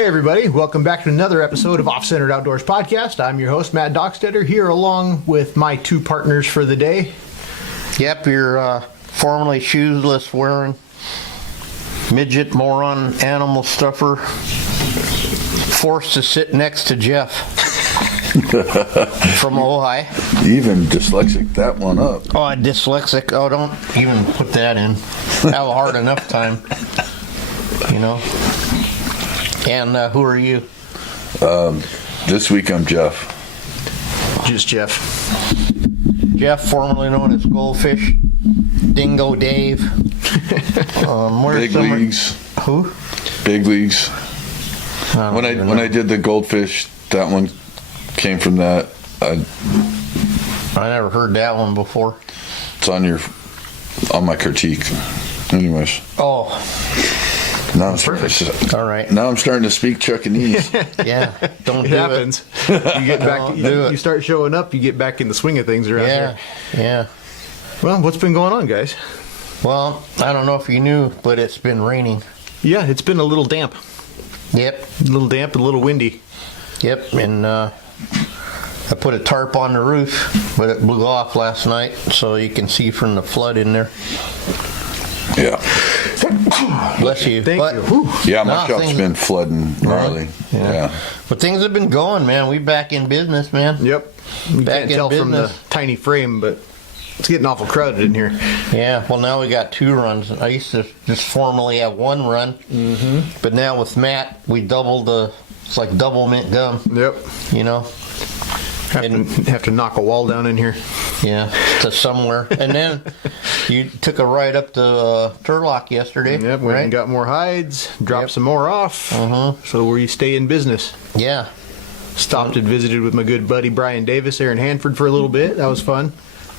Hey everybody, welcome back to another episode of OffCentered Outdoors Podcast. I'm your host, Matt Dockstetter, here along with my two partners for the day. Yep, your formerly shoeless wearing midget moron animal stuffer, forced to sit next to Jeff from Ojai. You even dyslexic that one up. Oh, I'm dyslexic. Oh, don't even put that in. Have a hard enough time, you know. And who are you? This week I'm Jeff. Just Jeff. Jeff, formerly known as Goldfish, Dingo Dave. Big leagues. Who? Big leagues. When I did the Goldfish, that one came from that. I never heard that one before. It's on my critique. Anyways. Oh. Now I'm perfect. All right. Now I'm starting to speak Chuckanese. Yeah. Don't It do happens. You get back. You start showing up. You get back in the swing of things around here. Yeah. Well, what's been going on, guys? Well, I don't know if you knew, but it's been raining. Yeah, it's been a little damp. Yep. A little damp and a little windy. Yep. And I put a tarp on the roof, but it blew off last night, so you can see from the flood in there. Yeah. Bless you. Thank you. Whew. Yeah, my shop's been flooding gnarly. Yeah. But things have been going, man. We back in business, man. Yep. You Back can't in tell from the business. tiny frame, but it's getting awful crowded in here. Yeah, well, now we got 2 runs. I used to just formally have 1 run, but now with Matt, we doubled it's like double mint gum. Yep. You know? Have to knock a wall down in here. Yeah, to somewhere. And then you took a ride up to Turlock yesterday. Yep, went right? and got more hides, dropped some more off. So we stay in business. Yeah. Stopped and visited with my good buddy Brian Davis there in Hanford for a little bit. That was fun.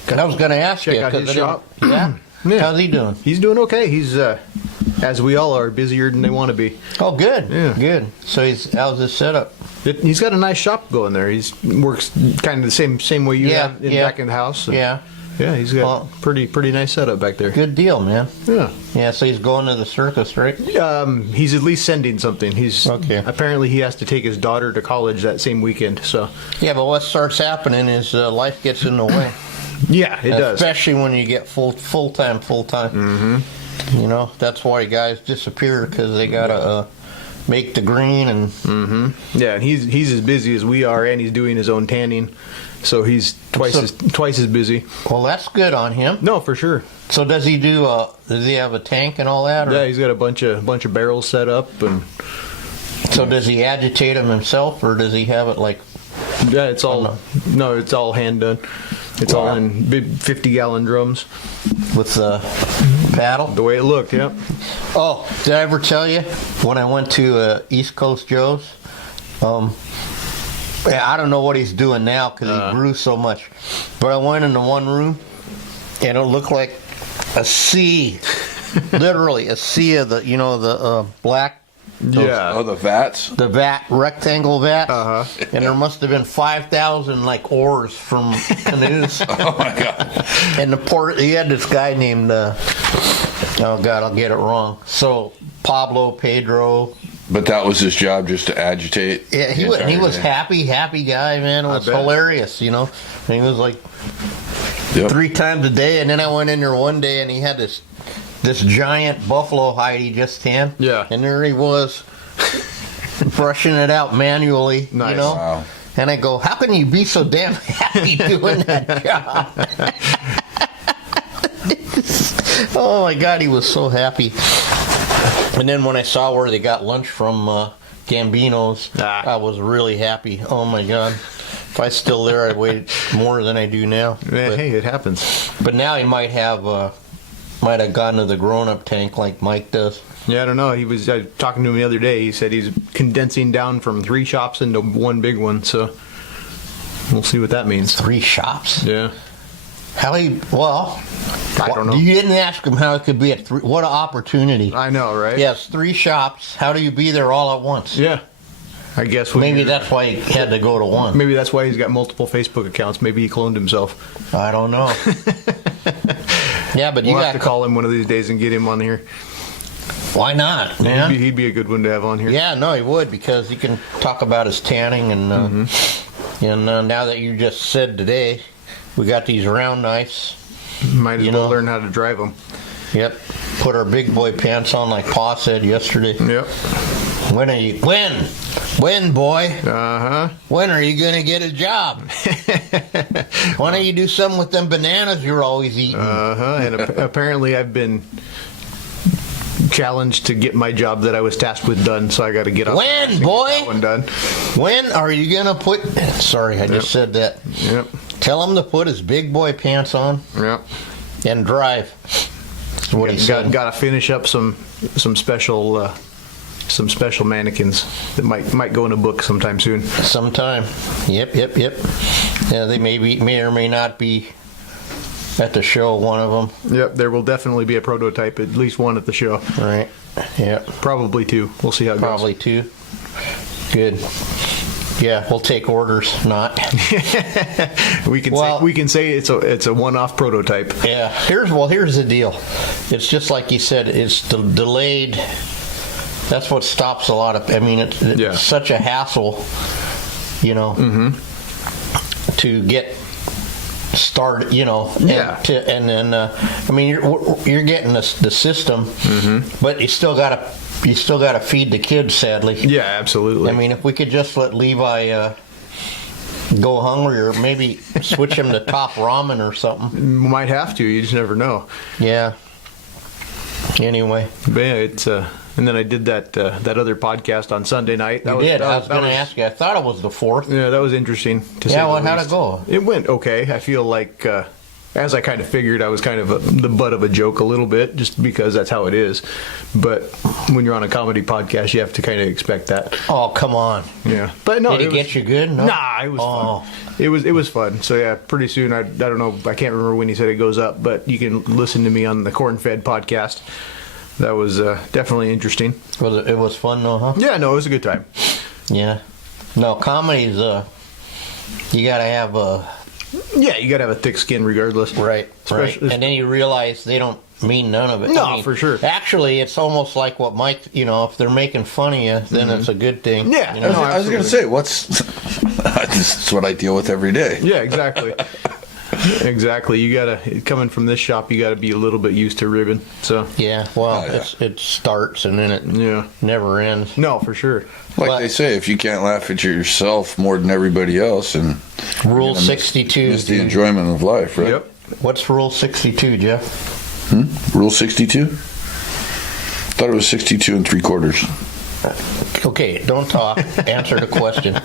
I was going to ask Check you. out his shop. Yeah? Yeah. How's he doing? He's doing okay. He's, as we all are, busier than they want to be. Oh, good. Yeah. Good. So how's his setup? He's got a nice shop going there. He works kind of the same way you have back in the house. And Yeah. Yeah, he's got pretty nice setup back there. Good deal, man. Yeah. Yeah, so he's going to the circus, right? He's at least sending something. Apparently he has to take his daughter to college that same weekend. So Yeah, but what starts happening is life gets in the way. yeah, it does. Especially when you get full-time. Mm-hmm. You know, that's why guys disappear, because they got to make the green and... Yeah, and he's as busy as we are, and he's doing his own tanning, so he's twice as busy. Well, that's good on him. No, for sure. So does he does he have a tank and all that? Or? Yeah, he's got a bunch of barrels set up, and So does he agitate them himself, or does he have it like... yeah, it's all it's all hand done. It's all in big 50-gallon drums. With the paddle? The way it looked, yeah. Oh, did I ever tell you when I went to East Coast Joe's? I don't know what he's doing now because he grew so much. But I went into one room and it looked like a sea, literally a sea of the black. Yeah. Oh, the vats? The rectangle vats. And there Yeah. must have been 5,000 like oars from canoes. Oh my God. And he had this guy named, oh God, I'll get it wrong. So Pablo, Pedro. But that was his job, just to agitate. Yeah, he was happy guy, man. It was hilarious, you know. And he was like 3 times a day. And then I went in there one day and he had this giant buffalo hide he just tanned. Yeah. And there he was brushing it out manually, Nice. you know. Wow. And I go, how can you be so damn happy doing that job? Oh my God, he was so happy. And then when I saw where they got lunch from Gambino's, I was really happy. Oh my God. If I was still there, I'd wait more than I do now. Man, hey, it happens. But now he might have gone to the grown-up tank like Mike does. Yeah, I don't know. He was talking to him the other day. He said he's condensing down from 3 shops into one big one. So we'll see what that means. 3 shops? Yeah. I don't know. You didn't ask him how it could be at 3. What an opportunity. I know, right? Yes, 3 shops. How do you be there all at once? Yeah. I guess maybe that's why he had to go to 1. Maybe that's why he's got multiple Facebook accounts. Maybe he cloned himself. I don't know. Yeah, but We'll have to call him one of these days and get him on here. Why not, man? He'd be a good one to have on here. Yeah, no, he would, because he can talk about his tanning and now that you just said today, we got these round knives. Might as well learn how to drive them. Yep. Put our big boy pants on like Pa said yesterday. Yep. When, boy? When are you going to get a job? Why don't you do something with them bananas you're always eating? And apparently I've been challenged to get my job that I was tasked with done, so I got to get up. When, boy? Get that one done. When are you going to put... Sorry, I just said that. Yep. Tell him to put his big boy pants on. Yep. And drive. That's what he said. Got to finish up some special mannequins that might go in a book sometime soon. Sometime. Yep. Yeah, they may or may not be at the show, one of them. Yep, there will definitely be a prototype, at least one at the show. Right. Yep. Probably two. We'll see how it goes. Probably two. Good. Yeah, we'll take orders. Not. we can say it's a one-off prototype. Yeah. Here's the deal. It's just like you said. It's delayed. That's what stops a lot of. I mean, it's such a hassle, to get started. And then I mean, you're getting the system, but you still gotta feed the kids. Sadly. Yeah, absolutely. I mean, if we could just let Levi go hungry, or maybe switch him to Top Ramen or something. Might have to. You just never know. Yeah. Anyway. But yeah, it's and then I did that other podcast on Sunday night. I was going to ask you. I thought it was the 4th. Yeah, that was interesting. How'd it go? It went okay. I feel like, as I kind of figured, I was kind of the butt of a joke a little bit, just because that's how it is. But when you're on a comedy podcast, you have to kind of expect that. Oh, come on. Yeah, but no, did it get you good? No? Nah, it was fun. It was fun. So yeah, pretty soon. I don't know. I can't remember when he said it goes up, but you can listen to me on the Corn Fed podcast. That was definitely interesting. It was fun though, huh? Yeah, no, it was a good time. Yeah. No, comedy's you gotta have you gotta have a thick skin regardless. Right. And then you realize they don't mean none of it. No, for sure. Actually, it's almost like what Mike, if they're making fun of you, then it's a good thing. Yeah. I was going to say, this is what I deal with every day. Yeah, exactly. Exactly. You gotta, coming from this shop, you gotta be a little bit used to ribbing. So yeah, well, it starts and then it never ends. No, for sure. Like they say, if you can't laugh at yourself more than everybody else, and Rule 62 is the enjoyment of life, right? Yep. What's Rule 62, Jeff? Rule 62? Thought it was 62 3/4. Okay, don't talk. Answer the question.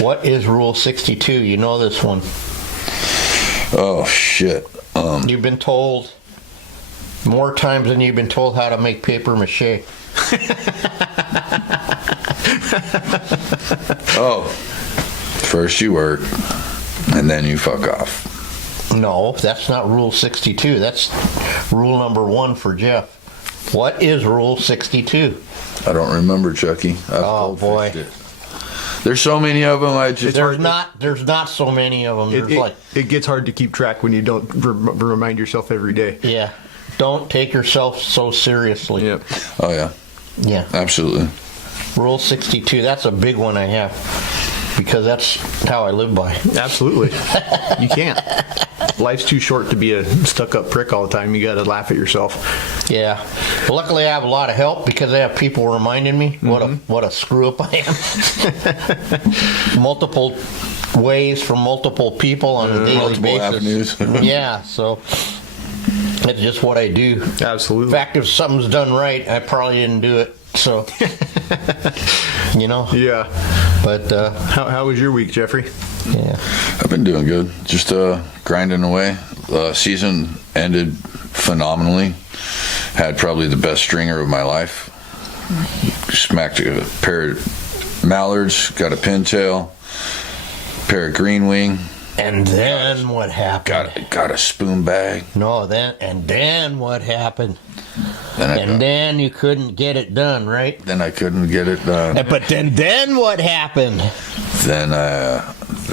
What is Rule 62? You know this one. Oh, shit. You've been told more times than you've been told how to make paper mache. First you work, and then you fuck off. No, that's not Rule 62. That's rule number 1 for Jeff. What is Rule 62? I don't remember, Chucky. Oh, boy. There's so many of them. There's not so many of them. It gets hard to keep track when you don't remind yourself every day. Yeah. Don't take yourself so seriously. Yep. Oh, yeah. Yeah. Absolutely. Rule 62. That's a big one I have, because that's how I live by. Absolutely. You can't. Life's too short to be a stuck-up prick all the time. You got to laugh at yourself. Yeah. Well, luckily, I have a lot of help, because I have people reminding me what a screw-up I am. Multiple ways from multiple people on a daily basis. Avenues. Yeah, so it's just what I do. Absolutely. In fact, if something's done right, I probably didn't do it. So, Yeah. But how was your week, Jeffrey? Yeah. I've been doing good. Just grinding away. Season ended phenomenally. Had probably the best stringer of my life. Smacked a pair of mallards, got a pintail, pair of green wing. And then what happened? Got a spoon bag. No, then what happened? Then you couldn't get it done, right? Then I couldn't get it done. But then what happened? Then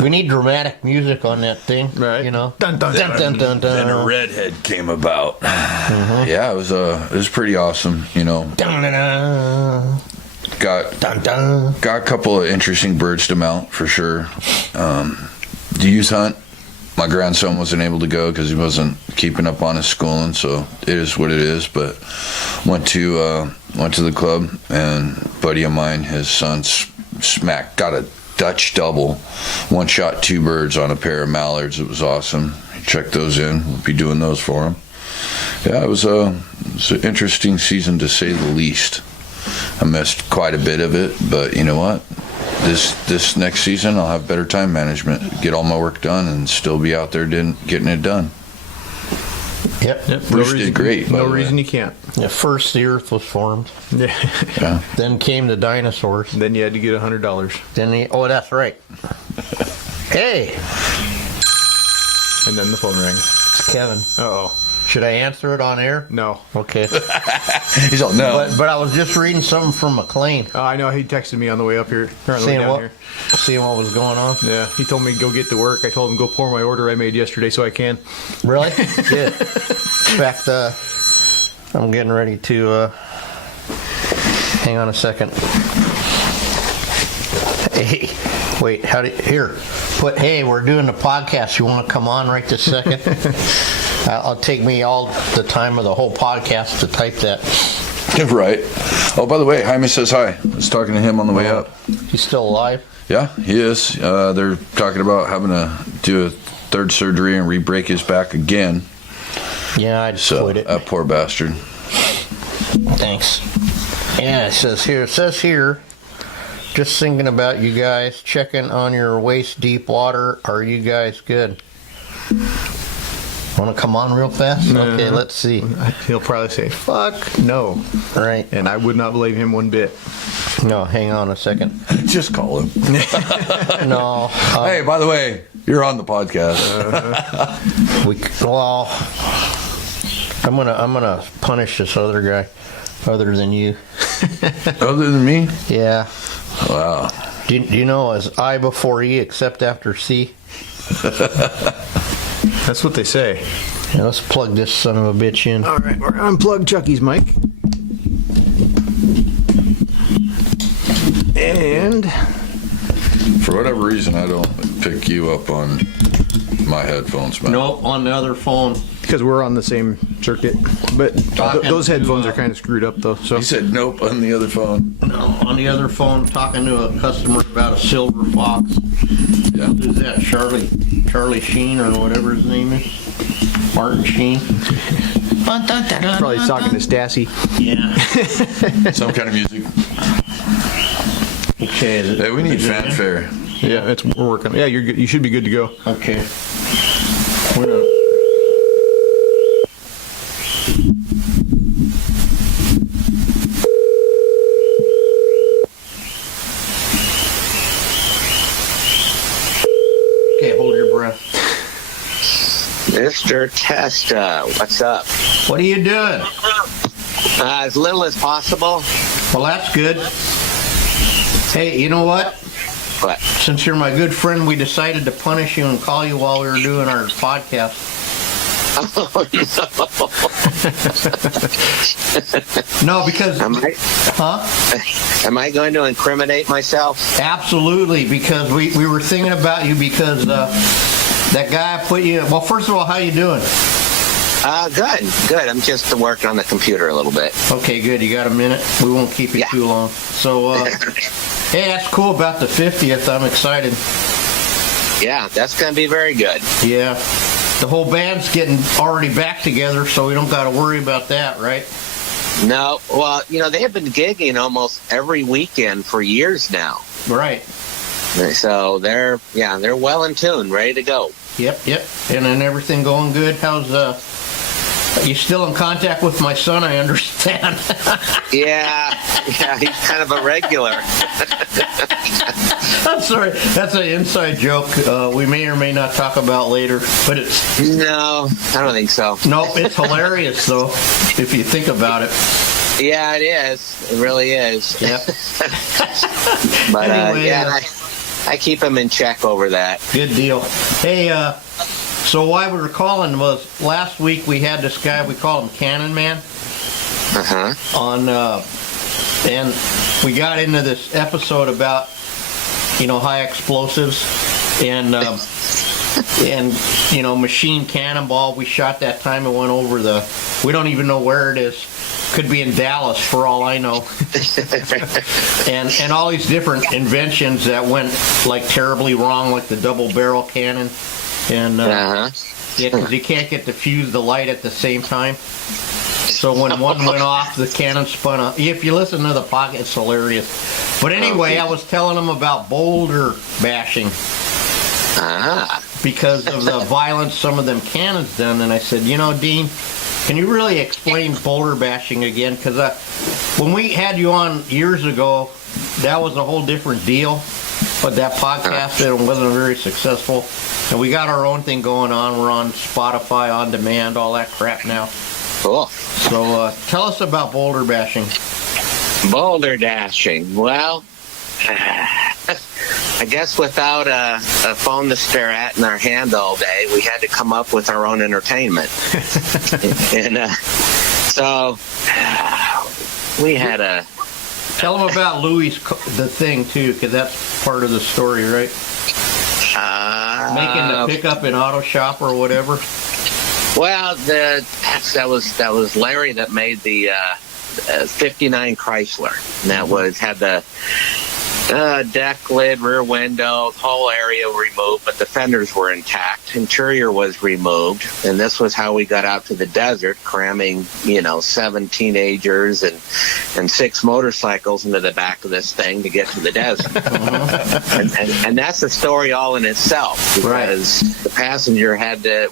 We need dramatic music on that thing, Right. You know. Dun, dun, Dun, dun, dun, Then a dun. redhead came about. Yeah, it was pretty awesome. You know, Dun, dun, dun. got Dun, dun. a couple of interesting birds to mount for sure. The youth hunt, my grandson wasn't able to go because he wasn't keeping up on his schooling, so it is what it is. But went to the club, and a buddy of mine, his son, got a Dutch double, one shot 2 birds on a pair of mallards. It was awesome. Check those in. We'll be doing those for him. Yeah, it was an interesting season to say the least. I missed quite a bit of it, but you know what? This next season, I'll have better time management, get all my work done, and still be out there getting it done. Yep. Bruce did great. No reason you can't. Yeah, first the Earth was formed. Yeah. Then came the dinosaurs. Then you had to get $100, Then oh, that's right. Hey, and then the phone rang. it's Kevin. Uh-oh. Should I answer it on air? No. Okay. He's all, no. But I was just reading something from McLean. I know he texted me on the way up here, or on the way down here. Seeing what was going on. Yeah, he told me to go get to work. I told him go pour my order I made yesterday so I can. Really? Good. In fact, I'm getting ready to. Hang on a second. Hey, wait. Here? Put. Hey, we're doing the podcast. You want to come on right this second? I'll take me all the time of the whole podcast to type that. Right. Oh, by the way, Jaime says hi. I was talking to him on the way up. He's still alive? Yeah, he is. They're talking about having to do a 3rd surgery and re-break his back again. Yeah, I just So quit it. that poor bastard. Thanks. Yeah, it says here, just thinking about you guys, checking on your waist deep water. Are you guys good? Want to come on real fast? Okay, let's see. He'll probably say, fuck no. Right. And I would not blame him one bit. No, hang on a second. Just call him. No. Hey, by the way, you're on the podcast. I'm gonna punish this other guy, other than you. Other than me? Yeah. Wow. Do you know is I before E except after C? That's what they say. Yeah, let's plug this son of a bitch in. All right, we're unplug Chucky's mic. And For whatever reason, I don't pick you up on my headphones, man. Nope, on the other phone. because we're on the same circuit, but those headphones are kind of screwed up though. So He said nope on the other phone. No, on the other phone, talking to a customer about a silver fox. Yeah. Who's that? Charlie Sheen or whatever his name is. Martin Sheen. probably talking to Stassi. Yeah. Some kind of music. Okay. Hey, we need fanfare. Yeah, we're working. Yeah, you're good. You should be good to go. Okay. We're gonna... Okay, hold your breath. Mr. Testa, what's up? What are you doing? As little as possible. Well, that's good. Hey, you know what? What? Since you're my good friend, we decided to punish you and call you while we were doing our podcast. Oh, No, because... Huh? Am I going to incriminate myself? Absolutely, because we were thinking about you because that guy put you... Well, first of all, how you doing? Good. I'm just working on the computer a little bit. Okay, good. You got a minute? We won't keep you too long. So, hey, that's cool about the 50th. I'm excited. Yeah, that's going to be very good. Yeah. The whole band's getting already back together, so we don't got to worry about that, right? No, well, they have been gigging almost every weekend for years now. Right. So they're well in tune, ready to go. Yep. And then everything going good. How's you still in contact with my son, I understand. Yeah, he's kind of a regular. I'm sorry, that's an inside joke we may or may not talk about later, but it's... No, I don't think so. Nope, it's hilarious, though, if you think about it. Yeah, it is. It really is. Yep. But, Anyway, I keep them in check over that. Good deal. Hey, so why we were calling was last week we had this guy, we call him Cannon Man. On and we got into this episode about high explosives and machine cannonball. We shot that time and went over we don't even know where it is. Could be in Dallas for all I know. and all these different inventions that went like terribly wrong, like the double barrel cannon. And because you can't get to fuse the light at the same time. So when one went off, the cannon spun up. If you listen to the pocket, it's hilarious. But anyway, I was telling them about boulder bashing. Because of the violence some of them cannons done. And I said, Dean, can you really explain boulder bashing again? Because when we had you on years ago, that was a whole different deal. But that podcast wasn't very successful. And we got our own thing going on. We're on Spotify, On Demand, all that crap now. Cool. So tell us about boulder bashing. Boulder dashing. Well, I guess without a phone to stare at in our hand all day, we had to come up with our own entertainment. And so we had a... Tell them about Louie's, the thing, too, because that's part of the story, right? Making the pickup in auto shop or whatever. Well, that was Larry that made the 59 Chrysler. And that had the deck lid, rear window, whole area removed, but the fenders were intact. Interior was removed, and this was how we got out to the desert, cramming 7 teenagers and 6 motorcycles into the back of this thing to get to the desert. and that's a story all in itself, because the passenger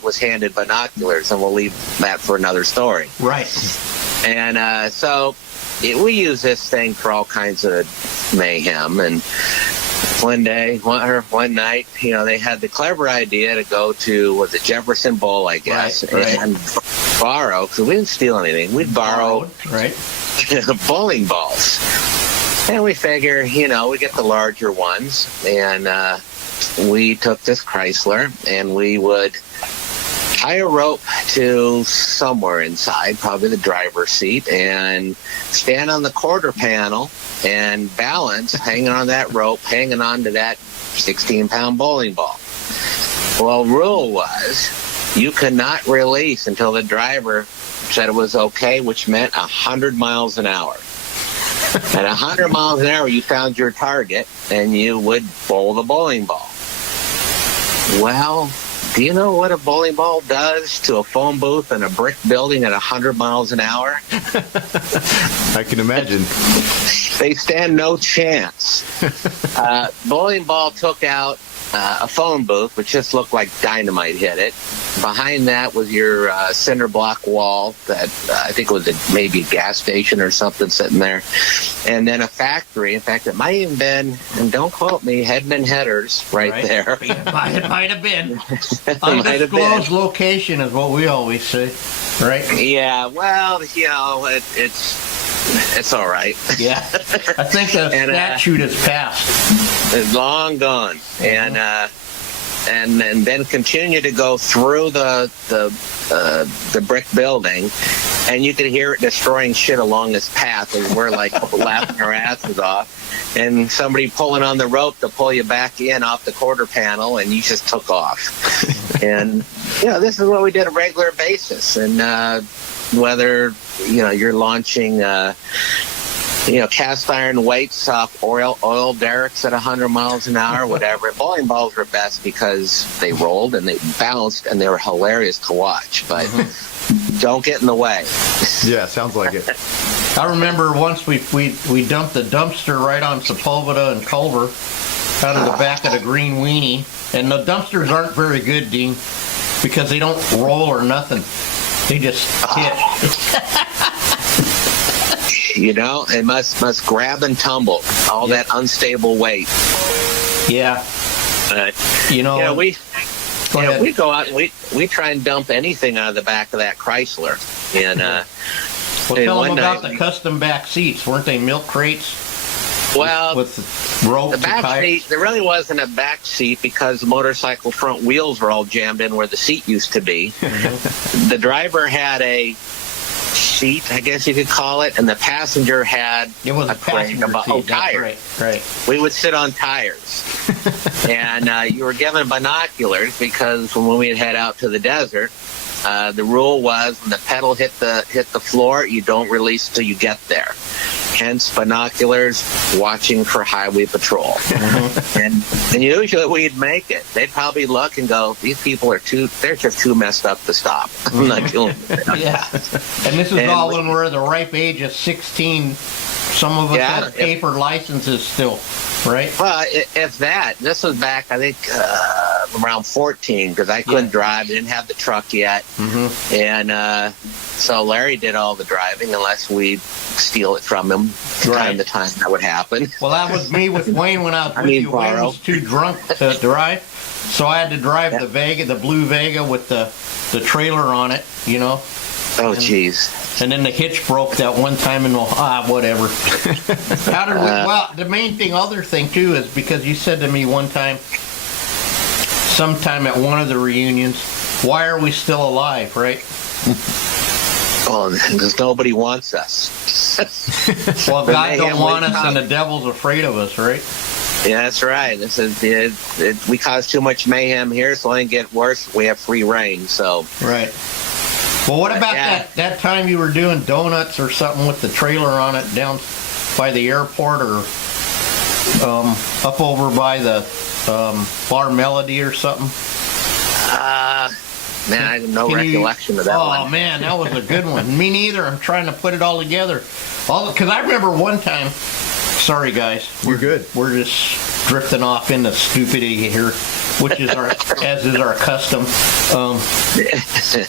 was handed binoculars, and we'll leave that for another story. Right. And so we use this thing for all kinds of mayhem. And one night, they had the clever idea to go to, Jefferson Bowl, I guess, and borrow, because we didn't steal anything. We'd borrow bowling balls. And we figure, we get the larger ones. And we took this Chrysler, and we would tie a rope to somewhere inside, probably the driver's seat, and stand on the quarter panel and balance, hanging on that rope, hanging on to that 16-pound bowling ball. Well, rule was you could not release until the driver said it was okay, which meant 100 miles an hour. At 100 miles an hour, you found your target, and you would bowl the bowling ball. Well, do you know what a bowling ball does to a phone booth in a brick building at 100 miles an hour? I can imagine. They stand no chance. Bowling ball took out a phone booth, which just looked like dynamite hit it. Behind that was your cinder block wall that I think was maybe a gas station or something sitting there. And then a factory. In fact, it might even been, and don't quote me, Headman Headers right there. It might have been. Undisclosed location is what we always say, right? Yeah, well, it's all right. Yeah. I think the statute is passed. It's long gone. And then continue to go through the brick building, and you could hear it destroying shit along this path, and we're like laughing our asses off, and somebody pulling on the rope to pull you back in off the quarter panel, and you just took off. And this is what we did on a regular basis. And whether you're launching cast iron weights off oil derricks at 100 miles an hour, whatever. Bowling balls were best because they rolled and they bounced and they were hilarious to watch. But don't get in the way. Yeah, sounds like it. I remember once we dumped the dumpster right on Sepulveda and Culver out of the back of the Green Weenie. And the dumpsters aren't very good, Dean, because they don't roll or nothing. They just hit. It must grab and tumble, all that unstable weight. Yeah. We go out and we try and dump anything out of the back of that Chrysler. And tell them about the custom back seats. Weren't they milk crates? Well, with the rope. the back seat, there really wasn't a back seat because the motorcycle front wheels were all jammed in where the seat used to be. The driver had a seat, I guess you could call it, and the passenger had It was a crane passenger about seat. tires. Right. We would sit on tires. And you were given binoculars because when we would head out to the desert, the rule was when the pedal hit the floor, you don't release till you get there. Hence binoculars, watching for highway patrol. And usually we'd make it. They'd probably look and go, these people they're just too messed up to stop. I'm not doing it. Yeah. And this is all when we're the ripe age of 16. Some of us had paper licenses still, right? Well, if that, this was back, I think, around 14, because I couldn't drive, didn't have the truck yet. And so Larry did all the driving, unless we steal it from him time to time. That would happen. Well, that was me with Wayne when I was with you. Wayne was too drunk to drive, so I had to drive the Vega, the blue Vega with the trailer on it, you know. Oh, jeez. And then the hitch broke that one time, and whatever. How did we? Well, the main thing, other thing too, is because you said to me one time, sometime at one of the reunions, why are we still alive, right? Well, because nobody wants us. Well, God don't want us, and the devil's afraid of us, right? Yeah, that's right. This is we cause too much mayhem here, so it get worse. We have free reign, so right. Well, what about that time you were doing donuts or something with the trailer on it down by the airport or up over by the Bar Melody or something? Man, I have no recollection of that one. Oh, man, that was a good one. Me neither. I'm trying to put it all together. Because I remember one time, sorry, guys. You're good. We're just drifting off into stupidity here, which is as is our custom.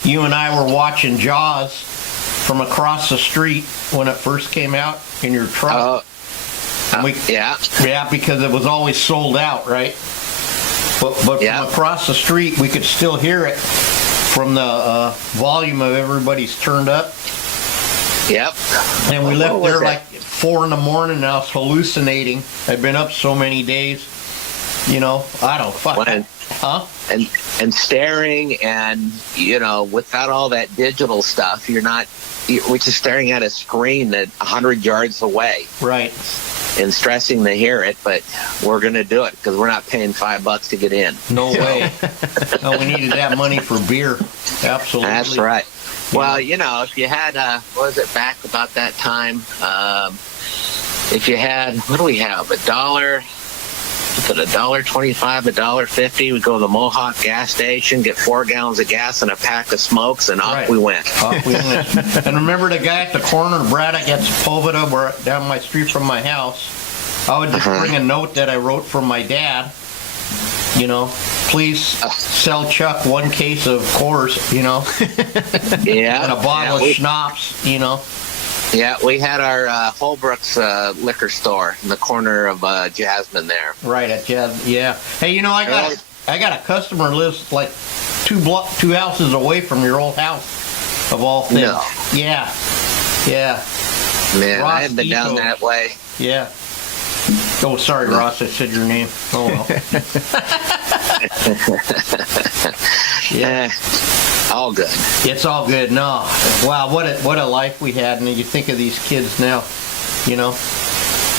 You and I were watching Jaws from across the street when it first came out in your truck. Yeah, because it was always sold out, right? But from across the street, we could still hear it from the volume of everybody's turned up. Yep. And we left there like 4 a.m, and I was hallucinating. I've been up so many days, you know. I don't fucking. Huh? And staring, and you know, without all that digital stuff, we're just staring at a screen that 100 yards away. Right. And stressing to hear it, but we're going to do it because we're not paying $5 to get in. No way. No, we needed that money for beer. Absolutely. That's right. Well, you know, if you had, what was it, back about that time? If you had, what do we have? $1, $1.25, $1.50. We go to the Mohawk gas station, get 4 gallons of gas and a pack of smokes, and off we went. Off we went. And remember the guy at the corner, Braddock at Sepulveda, down my street from my house. I would just bring a note that I wrote from my dad. You know, please sell Chuck 1 case of Coors, you know. Yeah. And a bottle of schnapps, you know. Yeah, we had our Holbrook's liquor store in the corner of Jasmine there. Right at Jasmine, yeah. Hey, you know, I got a customer who lives like 2 houses away from your old house, of all things. No. Yeah. Man, Ross I haven't been down that way. Yeah. Oh, sorry, Ross, I said your name. Oh, well. Yeah. All good. It's all good. No. Wow, what a life we had. And you think of these kids now, you know.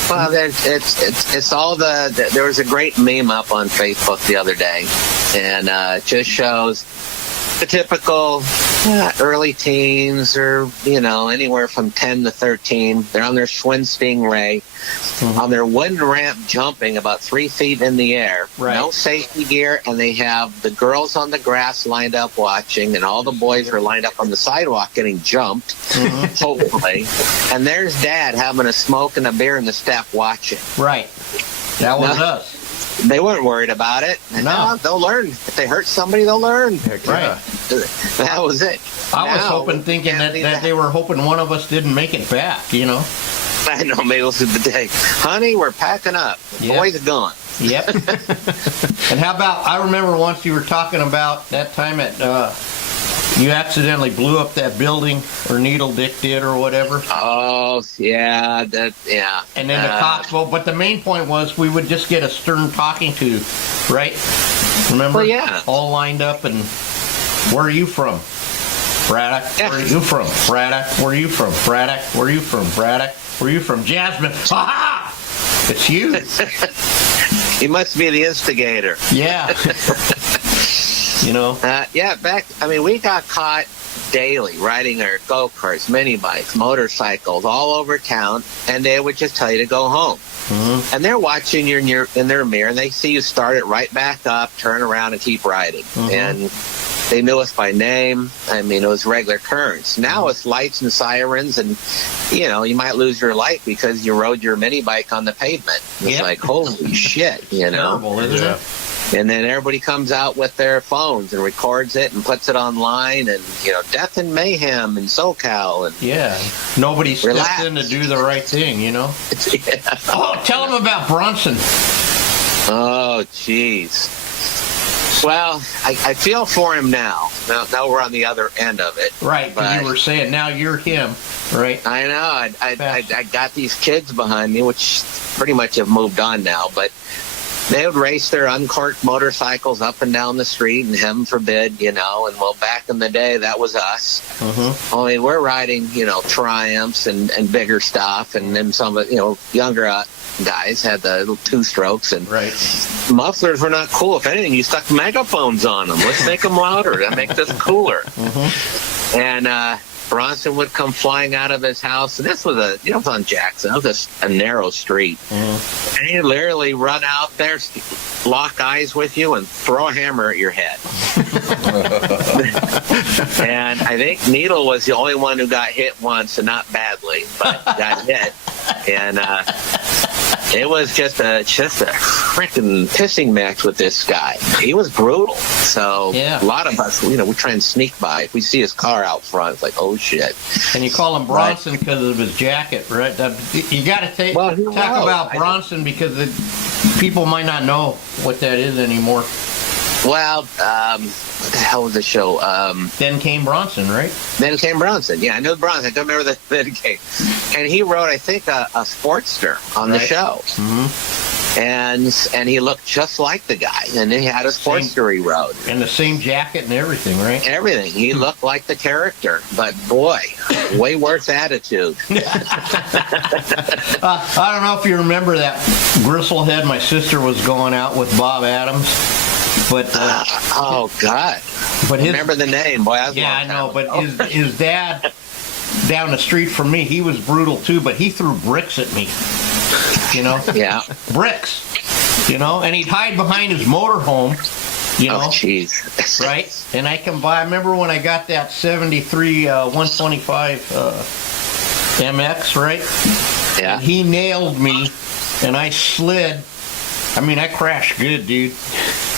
Well, it's all there was a great meme up on Facebook the other day, and it just shows the typical early teens, or you know, anywhere from 10 to 13. They're on their Schwinn Stingray, on their wooden ramp, jumping about 3 feet in the air. Right. No safety gear, and they have the girls on the grass lined up watching, and all the boys are lined up on the sidewalk getting jumped, hopefully. And there's Dad having a smoke and a beer in the step watching. Right. That was us. They weren't worried about it. No, they'll learn. If they hurt somebody, they'll learn. Right. That was it. I was thinking that they were hoping one of us didn't make it back, you know. I know, maybe it was the day. Honey, we're packing up. The boys are gone. Yep. And how about, I remember once you were talking about that time at You accidentally blew up that building, or Needle Dick did, or whatever. Oh, yeah, yeah. And then the cops, but the main point was we would just get a stern talking to, right? Remember? Well, yeah. All lined up, and where are you from? Braddock, Yeah. where are you from? Braddock, where are you from? Braddock, where are you from? Braddock, where are you from? Jasmine, ha-ha! It's you. He must be the instigator. Yeah. We got caught daily riding our go-karts, mini bikes, motorcycles all over town, and they would just tell you to go home. Mm-hmm. And they're watching you in their mirror, and they see you start it right back up, turn around, and keep riding. Mm-hmm. And they knew us by name. It was regular occurrence. Now it's lights and sirens, and, you might lose your life because you rode your mini bike on the pavement. It's like, holy shit, Terrible, isn't it? And then everybody comes out with their phones and records it and puts it online, and death and mayhem in SoCal. And nobody steps in to do the right thing. Yeah. Oh, tell them about Bronson. Oh, jeez. Well, I feel for him now. Now we're on the other end of it. Right, but you were saying now you're him, right? I know. I got these kids behind me, which pretty much have moved on now, but they would race their uncorked motorcycles up and down the street, and heaven forbid, and back in the day, that was us. Mm-hmm. Only we're riding, Triumphs and bigger stuff, and then some of younger guys had the little two-strokes, and mufflers were not cool. If anything, you stuck megaphones on them. Let's make them louder. That makes us cooler. Mm-hmm. And Bronson would come flying out of his house, and this was it was on Jackson. It was just a narrow street. Mm-hmm. And he'd literally run out there, lock eyes with you, and throw a hammer at your head. And I think Needle was the only one who got hit once, and not badly, but got hit. And it was just a freaking pissing match with this guy. He was brutal. So a lot of us, we try and sneak by. If we see his car out front, it's like, oh shit. And you call him Bronson because of his jacket, right? You got to talk about Bronson because people might not know what that is anymore. Well, what the hell was the show? Then Came Bronson, right? Then Came Bronson. Yeah, I know Bronson. I don't remember the Then Came. And he wrote, I think, a Sportster on the show. Mm-hmm. And he looked just like the guy. And he had a Sportster he rode. And the same jacket and everything, right? Everything. He looked like the character. But, boy, way worse attitude. I don't know if you remember that gristlehead my sister was going out with, Bob Adams. But oh God! But remember the name, boy. I know. But his dad down the street from me, he was brutal too. But he threw bricks at me. Yeah. Bricks. And he'd hide behind his motorhome. Oh, jeez. Right. And I remember when I got that 73 125 MX, right? Yeah. And he nailed me, and I slid. I crashed good, dude.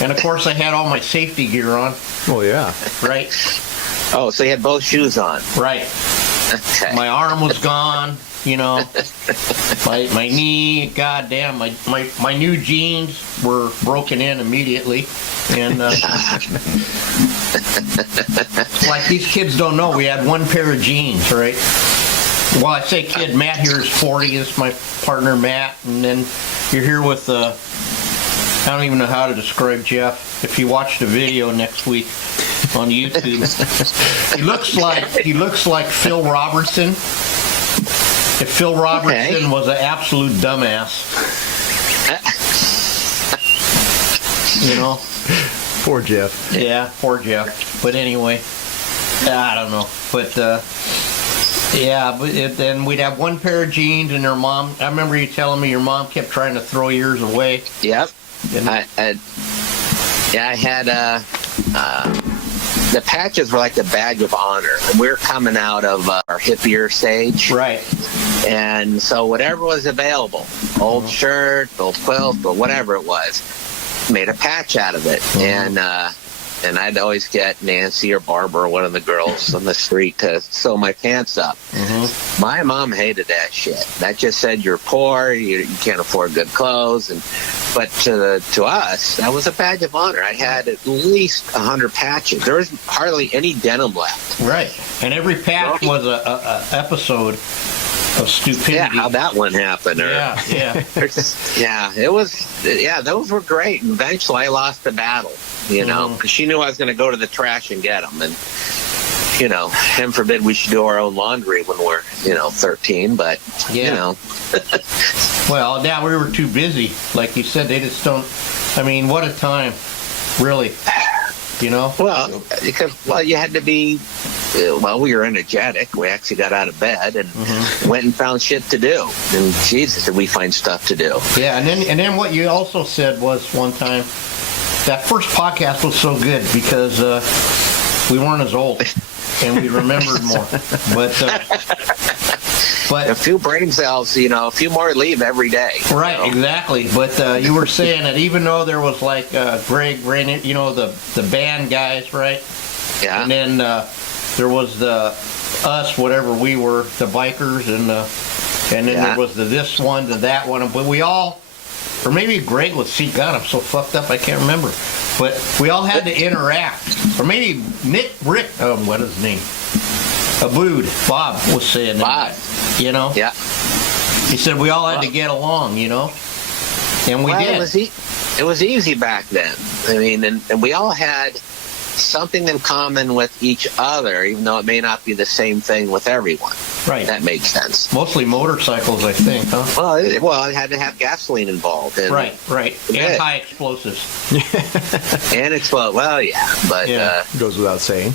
And, of course, I had all my safety gear on. Oh, yeah. Right? Oh, so you had both shoes on. Right. Okay. My arm was gone, My knee, goddamn, my new jeans were broken in immediately. And like these kids don't know, we had one pair of jeans, right? Well, I say kid, Matt here is 40, is my partner Matt, and then you're here with I don't even know how to describe Jeff. If you watch the video next week on YouTube, he looks like Phil Robertson. If Phil Robertson was an absolute dumbass, Poor Jeff. Yeah, poor Jeff. But anyway, I don't know. But then we'd have one pair of jeans, and their mom. I remember you telling me your mom kept trying to throw yours away. Yep. I had the patches were like the badge of honor, and we were coming out of our hippier stage, right? And so whatever was available, old shirt, old quilt, or whatever it was, made a patch out of it. And and I'd always get Nancy or Barbara or one of the girls on the street to sew my pants up. Mm-hmm. My mom hated that shit. That just said you're poor, you can't afford good clothes, but to us, that was a badge of honor. I had at least 100 patches. There was hardly any denim left. Right, and every patch was a episode of stupidity. Yeah, how that one happened. Yeah. It was. Yeah, those were great. And eventually, I lost the battle. Because she knew I was going to go to the trash and get them, and heaven forbid we should do our own laundry when we're 13. But Well, now we were too busy. Like you said, they just don't. I mean, what a time, really. Well, because you had to be. We were energetic. We actually got out of bed and went and found shit to do. And Jesus, did we find stuff to do? Yeah, and then what you also said was one time, that first podcast was so good because we weren't as old and we remembered more. But a few brain cells, a few more leave every day. Right, exactly. But you were saying that even though there was like Greg, the band guys, right? Yeah. And then there was us, whatever we were, the bikers, and then there was the this one, the that one. But we all, or maybe Greg was, God, I'm so fucked up, I can't remember. But we all had to interact. Or maybe Rick, what is his name? Bob was saying that. Yeah. He said we all had to get along, and we did. It was easy back then. I mean, and we all had something in common with each other, even though it may not be the same thing with everyone. Right. That makes sense. Mostly motorcycles, I think, huh? Well, it had to have gasoline involved. And right. And high explosives. And explode. Well, yeah, but goes without saying.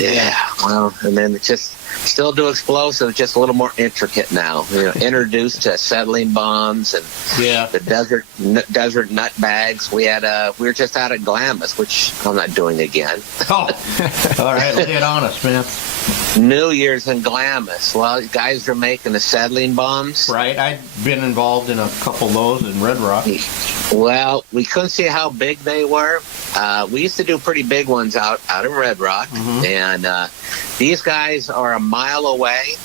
Yeah. Well, and then it just still do explosives, just a little more intricate now. Introduced to acetylene bombs and the desert nut bags. We were just out at Glamis, which I'm not doing again. Oh, all right, lay it on us, man. New Year's in Glamis. Well, guys are making acetylene bombs. Right, I've been involved in a couple of those in Red Rock. Well, we couldn't see how big they were. We used to do pretty big ones out in Red Rock, and these guys are a mile away,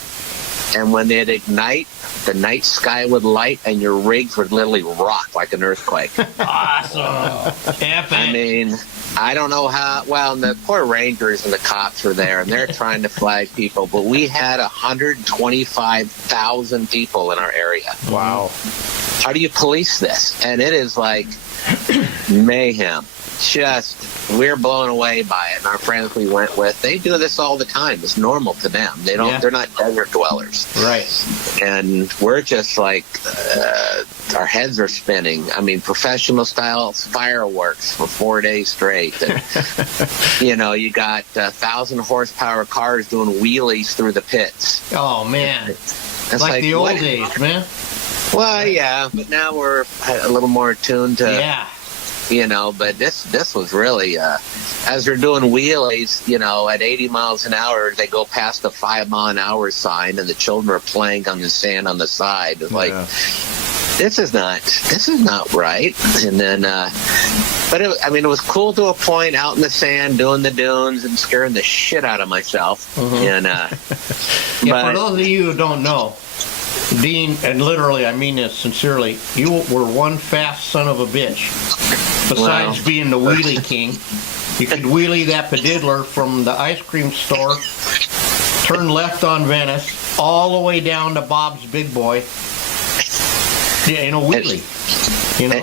and when they'd ignite, the night sky would light, and your rigs would literally rock like an earthquake. Awesome. Epic. I mean, I don't know how. Well, and the poor rangers and the cops were there, and they're trying to flag people, but we had 125,000 people in our area. Wow. How do you police this? And it is like mayhem. We're blown away by it. And our friends we went with, they do this all the time. It's normal to them. They're not desert dwellers. Right. And we're just like, our heads are spinning. I mean, professional style fireworks for 4 days straight. And, you got 1,000 horsepower cars doing wheelies through the pits. Oh, man. It's like the old days, man. Well, yeah, but now we're a little more attuned to... Yeah. But this was really, as they're doing wheelies, at 80 miles an hour, they go past the 5 mile an hour sign, and the children are playing on the sand on the side. It's like, this is not right. And then, but it was cool to a point, out in the sand, doing the dunes and scaring the shit out of myself. And, for those of you who don't know, Dean, and literally I mean this sincerely, you were one fast son of a bitch. Besides being the wheelie king, you could wheelie that pediddler from the ice cream store, turn left on Venice, all the way down to Bob's Big Boy, in a wheelie.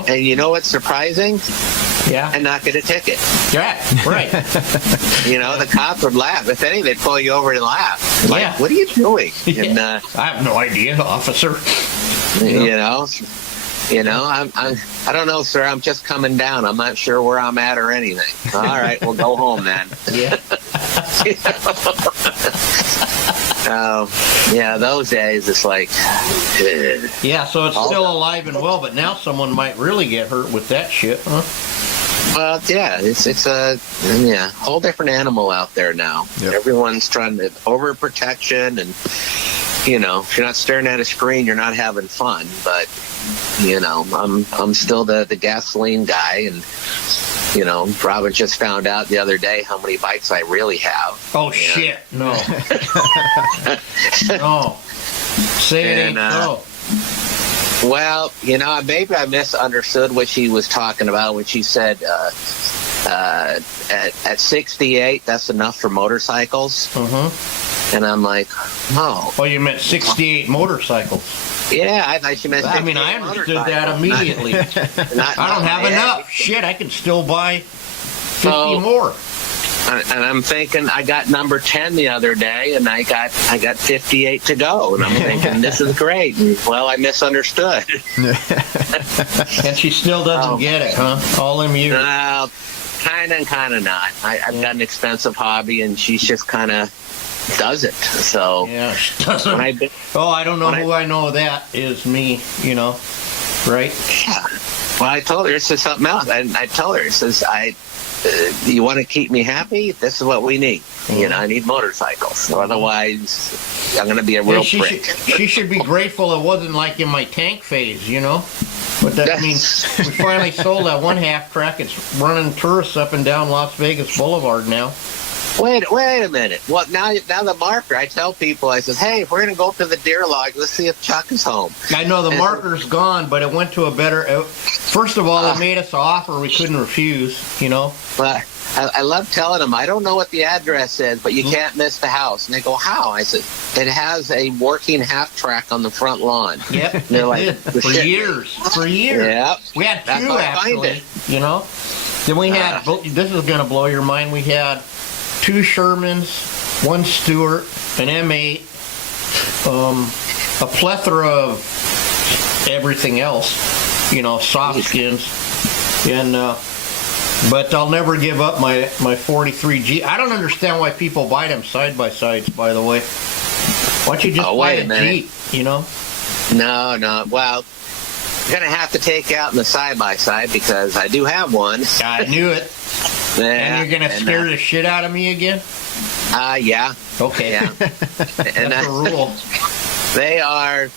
And you know what's surprising? Yeah. And not get a ticket. Yeah, right. The cops would laugh. If anything, they'd pull you over and laugh. Like, what are you doing? And, I have no idea, officer. I don't know, sir. I'm just coming down. I'm not sure where I'm at or anything. All right, we'll go home then. Yeah. Those days, it's like... Yeah, so it's still alive and well, but now someone might really get hurt with that shit, huh? Well, yeah, it's a whole different animal out there now. Yep. Everyone's trying to overprotection, and if you're not staring at a screen, you're not having fun. But I'm still the gasoline guy, and Robin just found out the other day how many bikes I really have. Oh, shit. No. No. Say it ain't so. Well, maybe I misunderstood what she was talking about when she said at 68, that's enough for motorcycles. Mm-hmm. And I'm like, oh. Oh, you meant 68 motorcycles. Yeah, I thought you meant 68 I understood that immediately. I don't have enough. Shit, I can still buy 50 more. And I'm thinking, I got number 10 the other day, and I got 58 to go, and I'm thinking, this is great. Well, I misunderstood. And she still doesn't get it, huh? All them years. Kind and kind of not. I've got an expensive hobby, and she's just kind of does it. So yeah, she doesn't. I don't know who I know that is me. Right? Yeah. Well, I told her this is something else. I told her, it says you want to keep me happy? This is what we need. I need motorcycles. Otherwise, I'm going to be a real prick. She should be grateful it wasn't like in my tank phase, But that means we finally sold that one half track. It's running tourists up and down Las Vegas Boulevard now. Wait a minute. Well, now the marker, I tell people, I says, hey, if we're going to go up to the deer lodge, let's see if Chuck is home. I know the marker's gone, but it went to a better... First of all, it made us an offer we couldn't refuse, But I love telling them, I don't know what the address is, but you can't miss the house. And they go, how? I said, it has a working half track on the front lawn. Yep, and they're like, for years. Yep. We had two, actually, Then we had, this is going to blow your mind, we had 2 Shermans, 1 Stewart, an M8, a plethora of everything else, soft skins, and but I'll never give up my 43G. I don't understand why people buy them side by sides. By the way, why don't you just buy a Jeep? No. Well, you're gonna have to take out in the side by side because I do have one. I knew it. Yeah, and you're gonna scare the shit out of me again? Yeah. Okay. Yeah. And that's a rule. They are.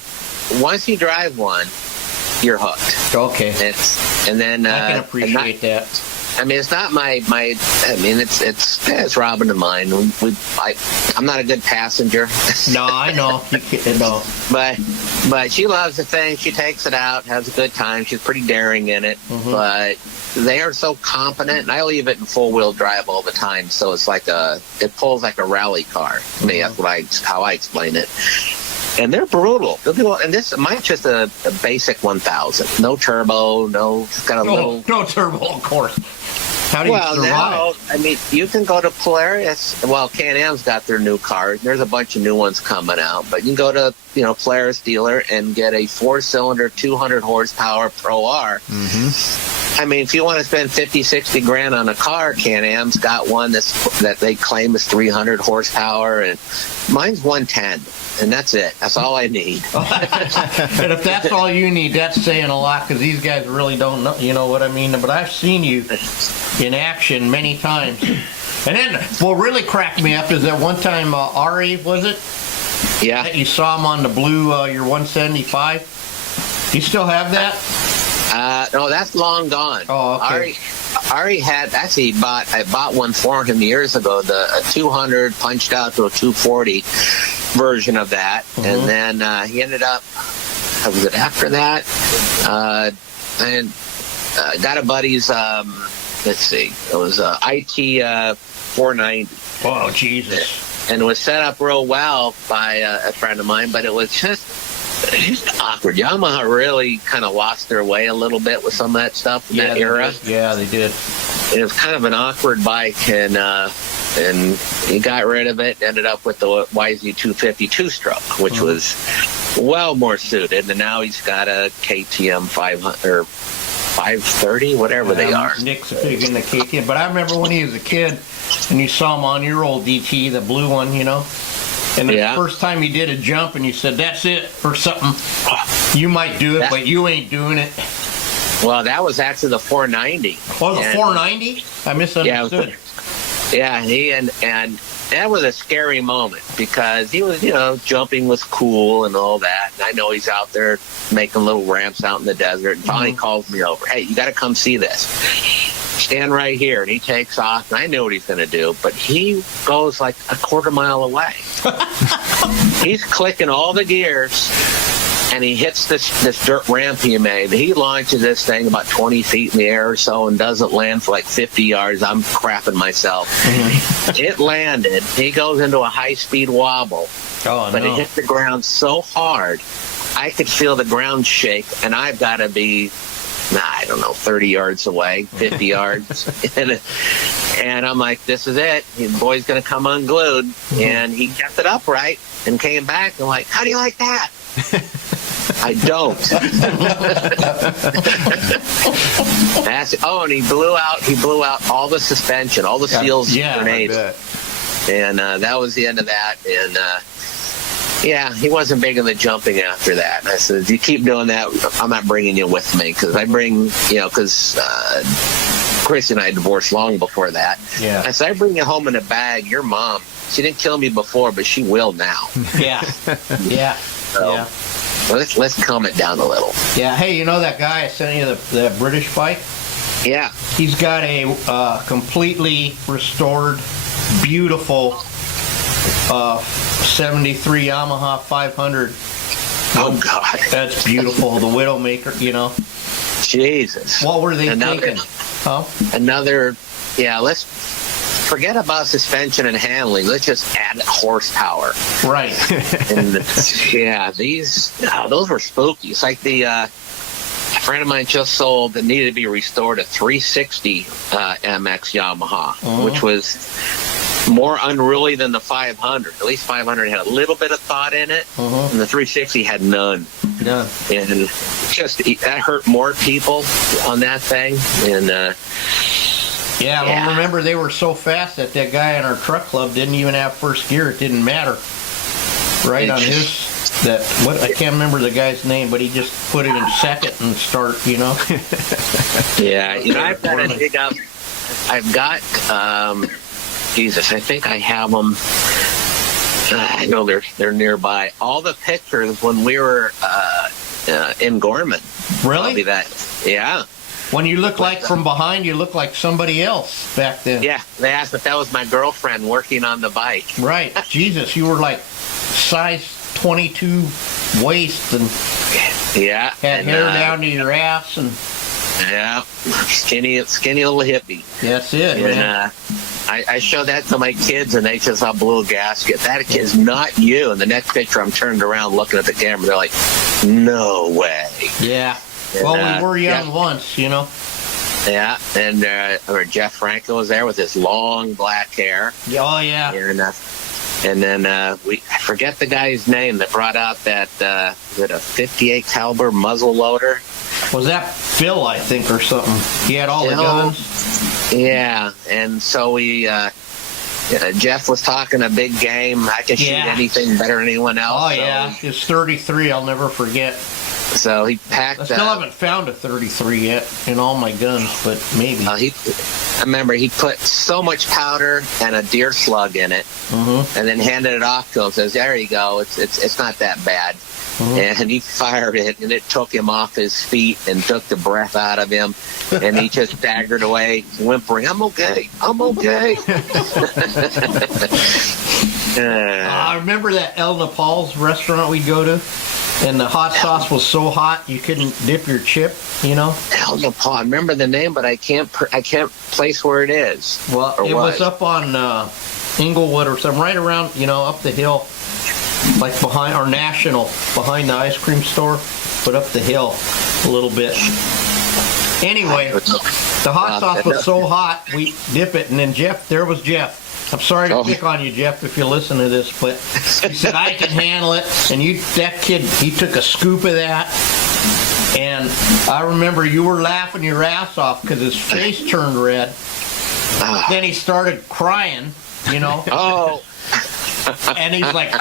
Once you drive one, you're hooked. Okay. And then I can appreciate that. I mean, it's not my. I mean, it's Robin and mine. I'm not a good passenger. No, I know. No. But she loves the thing. She takes it out, has a good time. She's pretty daring in it. Mm-hmm. But they are so competent, and I leave it in full-wheel drive all the time. So it's like it pulls like a rally car. I mean, that's how I explain it. And they're brutal. And mine's just a basic 1000. No turbo, it's got a little... No turbo, of course. How do you survive? Now, I mean, you can go to Polaris. Well, Can-Am's got their new cars. There's a bunch of new ones coming out. But you can go to, Polaris dealer and get a 4-cylinder, 200 horsepower Pro R. Mm-hmm. I mean, if you want to spend 50, 60 grand on a car, Can-Am's got one that they claim is 300 horsepower, and mine's 110. And that's it. That's all I need. And if that's all you need, that's saying a lot because these guys really don't know. You know what I mean? But I've seen you in action many times. And then what really cracked me up is that one time, Ari, was it? Yeah. That you saw him on the blue, your 175. Do you still have that? No, that's long gone. Oh, okay. Ari had I bought one for him years ago, a 200 punched out to a 240 version of that, mm-hmm. And then he ended up. Was it after that? And got a buddy's. Let's see, it was IT 490. Oh Jesus! And it was set up real well by a friend of mine, but it was just awkward. Yamaha really kind of lost their way a little bit with some of that stuff in that era. Yeah, they did. It was kind of an awkward bike, and he got rid of it. Ended up with the YZ250 two-stroke, which was well more suited. And now he's got a KTM 500 or 530, whatever they are. Nick's a pig in the KTM. But I remember when he was a kid, and you saw him on your old DT, the blue one, And the first time he did a jump and you said, that's it, or something, you might do it, but you ain't doing it. Well, that was actually the 490. Oh, the 490? I misunderstood. Yeah, and that was a scary moment because he was, jumping was cool and all that. And I know he's out there making little ramps out in the desert. And finally calls me over. Hey, you got to come see this. stand right here. And he takes off, and I knew what he's going to do, but he goes like a quarter mile away. He's clicking all the gears, and he hits this dirt ramp he made. He launches this thing about 20 feet in the air or so and doesn't land for like 50 yards. I'm crapping myself. It landed. He goes into a high-speed wobble. Oh, but no. it hit the ground so hard, I could feel the ground shake, and I've got to be, I don't know, 30 yards away, 50 yards. And I'm like, this is it. The boy's going to come unglued. And he kept it upright and came back. And like, how do you like that? I don't. And he blew out all the suspension, all the seals, grenades. And that was the end of that. And he wasn't big on the jumping after that. And I said, if you keep doing that, I'm not bringing you with me, because because Chris and I divorced long before that. Yeah. I said, I bring you home in a bag. Your mom, she didn't kill me before, but she will now. Yeah. So, let's calm it down a little. Yeah. Hey, you know that guy I sent you, the British bike? Yeah. He's got a completely restored, beautiful 73 Yamaha 500. Oh, God. That's beautiful. The Widowmaker, Jesus. What were they thinking? Huh? Let's forget about suspension and handling. Let's just add horsepower. Right. And those were spooky. It's like a friend of mine just sold that needed to be restored a 360 MX Yamaha, which was more unruly than the 500. At least 500 had a little bit of thought in it, and the 360 had none. None. And just that hurt more people on that thing. And well, remember, they were so fast that guy in our truck club didn't even have first gear. It didn't matter. Right on his. I can't remember the guy's name, but he just put it in second and start, Yeah, I've got to dig up. I've got, Jesus, I think I have them. I know they're nearby. All the pictures when we were in Gorman. Really? Yeah. When you look like from behind, you look like somebody else back then. Yeah, they asked if that was my girlfriend working on the bike. Right. Jesus, you were like size 22 waist and had hair down to your ass and skinny little hippie. That's it. And I showed that to my kids, and they just saw Blue Gasket. That is not you. And the next picture, I'm turned around looking at the camera. They're like, no way. Yeah. Well, we were young once, Yeah, and Jeff Franco was there with his long black hair. Oh, yeah. And then I forget the guy's name that brought out that a 58 caliber muzzle loader. Was that Phil, I think, or something? He had all the guns. Yeah, and so we Jeff was talking a big game. I can shoot anything better than anyone else. Oh, yeah. His 33, I'll never forget. So he packed. I still haven't found a 33 yet in all my guns, but maybe. I remember he put so much powder and a deer slug in it, and then handed it off to him. Says, "There you go. It's not that bad." And he fired it, and it took him off his feet and took the breath out of him, and he just staggered away, whimpering, "I'm okay. I'm okay." I remember that El Nepal's restaurant we'd go to, and the hot sauce was so hot you couldn't dip your chip, El Nepal. I remember the name, but I can't place where it is. Well, it was up on Inglewood or something, right around, up the hill, like behind our National, behind the ice cream store, but up the hill a little bit. Anyway, the hot sauce was so hot, we dip it, and then there was Jeff. I'm sorry to pick on you, Jeff, if you listen to this, but he said, I can handle it. And that kid, he took a scoop of that. And I remember you were laughing your ass off because his face turned red. Then he started crying, Oh. And he's like,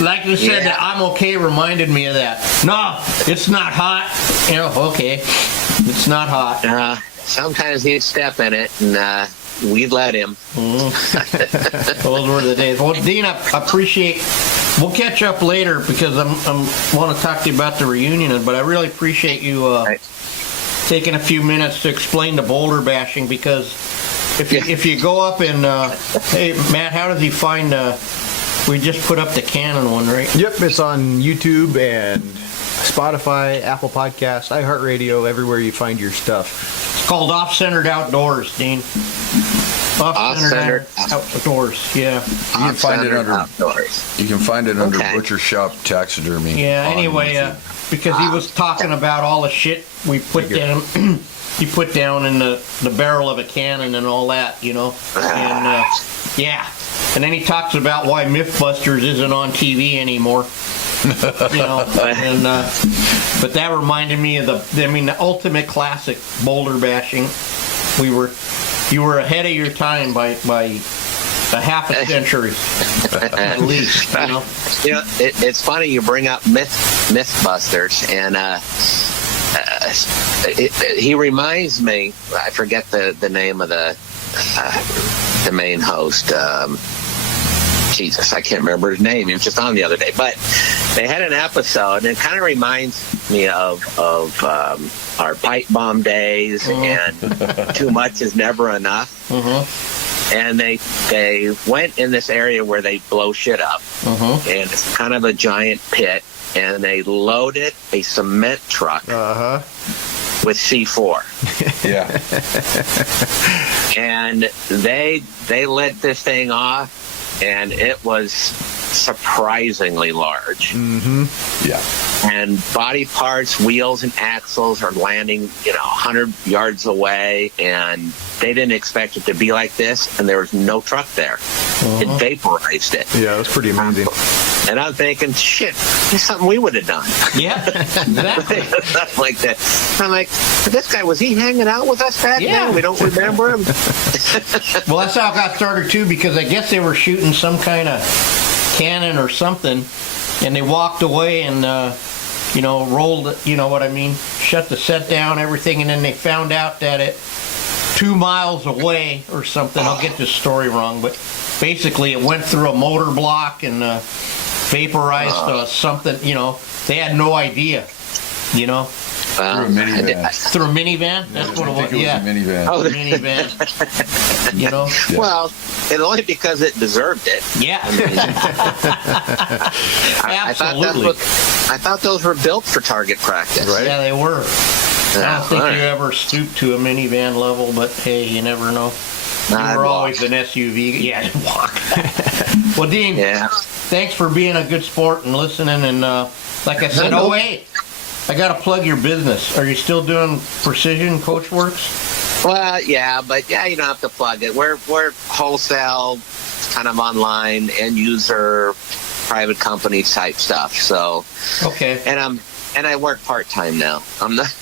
like you said, that I'm okay reminded me of that. No, it's not hot. Okay, it's not hot. Sometimes he'd step in it, and we'd let him. Those were the days. Well, Dean, I appreciate We'll catch up later because I want to talk to you about the reunion, but I really appreciate you taking a few minutes to explain the boulder bashing, because if you go up and hey Matt, how does he find? We just put up the Canon one, right? Yep, it's on YouTube and Spotify, Apple Podcasts, iHeartRadio, everywhere you find your stuff. It's called OffCentered Outdoors, Dean. Off-Centered Outdoors, yeah. You can find it under Outdoors. You can find it under Okay. Butcher Shop Taxidermy. Yeah, on anyway, YouTube. because he was talking about all the shit we put down, you put down in the barrel of a cannon and all that, you know. And, yeah. And then he talks about why Mythbusters isn't on TV anymore. You know, and but that reminded me of the ultimate classic boulder bashing. You were ahead of your time by a half a century at least. You know, It's funny you bring up Mythbusters, and he reminds me. I forget the name of the main host. Jesus, I can't remember his name. He was just on the other day, but they had an episode, and it kind of reminds me of our pipe bomb days and too much is never enough. And they went in this area where they blow shit up, and it's kind of a giant pit, and they loaded a cement truck with C4. Yeah. And they lit this thing off, and it was surprisingly large. Yeah. And body parts, wheels and axles are landing, 100 yards away, and they didn't expect it to be like this, and there was no truck there. It vaporized it. Yeah, it was pretty amazing. And I'm thinking, shit, this is something we would have done. yeah, exactly. Something like that. I'm like, this guy, was he hanging out with us back then? We don't remember him. Well, that's how it got started too, because I guess they were shooting some kind of cannon or something, and they walked away and rolled, shut the set down, everything, and then they found out that it 2 miles away or something. I'll get this story wrong, but basically it went through a motor block and vaporized something. They had no idea. Through a minivan. Through a minivan? That's what it was. I think it was a minivan. Oh, the minivan. Yeah. Well, and only because it deserved it. Yeah. Absolutely. I thought those were built for target practice. Right. Yeah, they were. I don't think you ever stooped to a minivan level, but hey, you never know. You were always an SUV. Yeah, I'd walk. Well, Dean, thanks for being a good sport and listening. And like I said, wait, I got to plug your business. Are you still doing Precision Coachworks? Well, yeah, but you don't have to plug it. We're wholesale, kind of online, end user, private company type stuff. So okay, and I work part-time now. I'm not,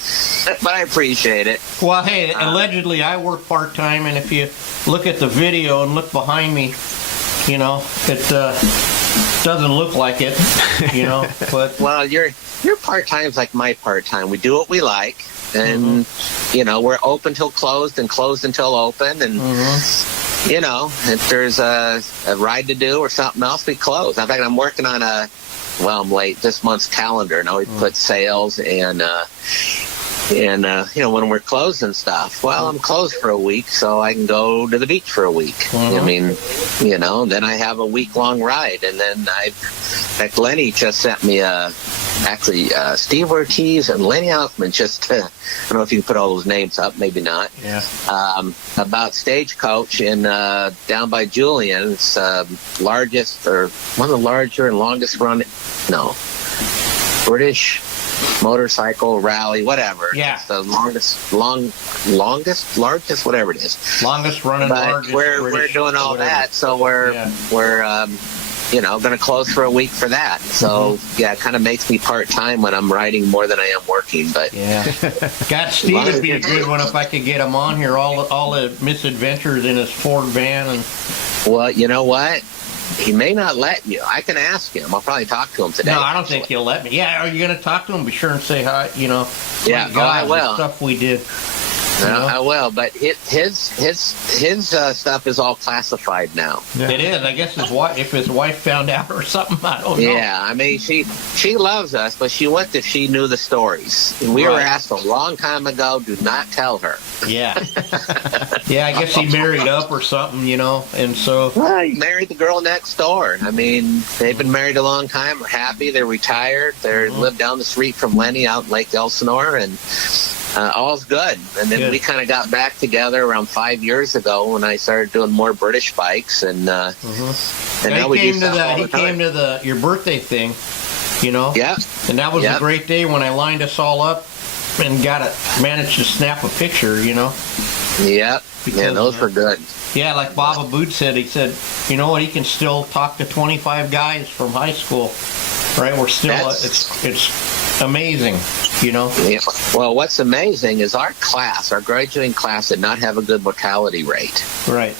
but I appreciate it. Well, hey, allegedly I work part-time, and if you look at the video and look behind me, it doesn't look like it, but... Well, your part-time's like my part-time. We do what we like, and, we're open till closed and closed until open, and, if there's a ride to do or something else, we close. In fact, I'm working on I'm late, this month's calendar, and I always put sales and when we're closed and stuff. Well, I'm closed for a week, so I can go to the beach for a week. I mean, then I have a week-long ride, and then like Lenny just sent me Steve Ortiz and Lenny Hoffman just, I don't know if you can put all those names up, maybe not. Yeah. About Stagecoach in down by Julian. It's largest, or one of the larger and longest British motorcycle rally, whatever. Yeah. It's the largest, whatever it is. Longest running, but largest. We're doing all that, so we're going to close for a week for that. So it kind of makes me part-time when I'm riding more than I am working. But Steve would be a good one if I could get him on here. All the misadventures in his Ford van and. Well, you know what? He may not let you. I can ask him. I'll probably talk to him today. No, I don't think he'll let me. Yeah, are you going to talk to him? Be sure and say hi. Yeah, God, I will. The stuff we did. I will, but his stuff is all classified now. Yeah. It is. I guess if his wife found out or something, I don't know. Yeah, I mean, she loves us, but she wouldn't if she knew the stories. We were asked a long time ago, do not tell her. Yeah. Yeah, I guess he married up or something, and so... Well, he married the girl next door. I mean, they've been married a long time. We're happy. They're retired. They live down the street from Lenny out in Lake Elsinore, and all's good. And then we kind of got back together around 5 years ago when I started doing more British bikes, and now we do stuff all the time. He came to your birthday thing, Yeah. And that was a great day when I lined us all up and managed to snap a picture, Yep. Yeah, those were good. Yeah, like Baba Boot said, he said, you know what, he can still talk to 25 guys from high school, right? We're still, it's amazing, Yeah. Well, what's amazing is our graduating class did not have a good mortality rate. Right.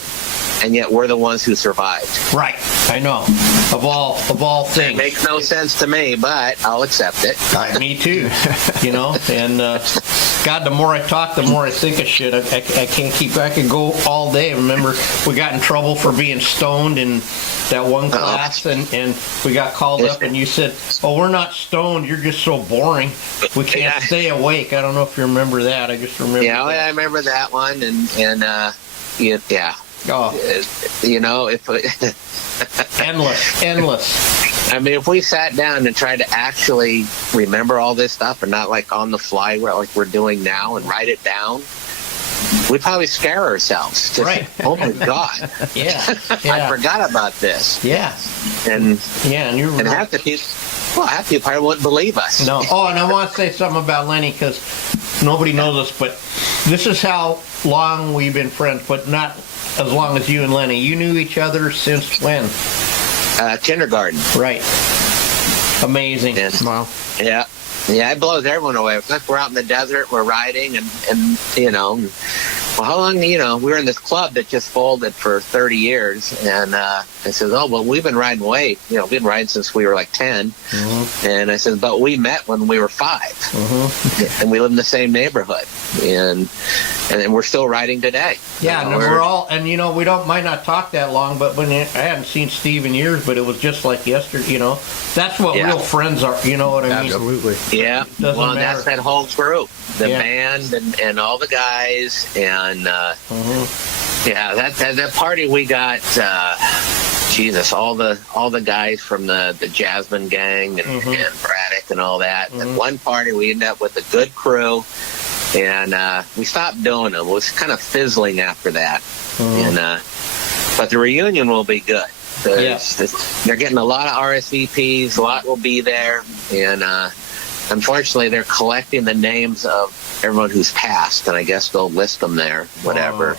And yet we're the ones who survived. Right, I know. Of all things. It makes no sense to me, but I'll accept it. Me too. And God, the more I talk, the more I think of shit. I can't keep. I could go all day. Remember, we got in trouble for being stoned in that one class, and we got called up, and you said, "Oh, we're not stoned. You're just so boring. We can't stay awake." I don't know if you remember that. I just remember. Yeah, that. I remember that one, and yeah. Oh. Endless. I mean, if we sat down and tried to actually remember all this stuff and not like on the fly like we're doing now and write it down, we'd probably scare ourselves. Right. Oh my God. Yeah. I forgot about this. Yeah. And half the people probably wouldn't believe us. No. Oh, and I want to say something about Lenny because nobody knows us, but this is how long we've been friends, but not as long as you and Lenny. You knew each other since when? Kindergarten. Right. Amazing. Yeah. Wow. Yeah. Yeah, it blows everyone away. We're out in the desert, we're riding, and how long, we were in this club that just folded for 30 years, and I said, oh, well, we've been riding we've been riding since we were like 10, and I said, but we met when we were 5, and we live in the same neighborhood, and then we're still riding today. Yeah, and we're all, and we might not talk that long, but I hadn't seen Steve in years, but it was just like yesterday, that's what real friends are, you know what I mean? Absolutely. Yeah, well, and that's that whole group, the band and all the guys, and that party we got, all the guys from the Jasmine gang and Braddock and all that. At one party we ended up with a good crew, and we stopped doing them. It was kind of fizzling after that, but the reunion will be good. They're getting a lot of RSVPs, a lot will be there, and unfortunately, they're collecting the names of everyone who's passed, and I guess they'll list them there, whatever.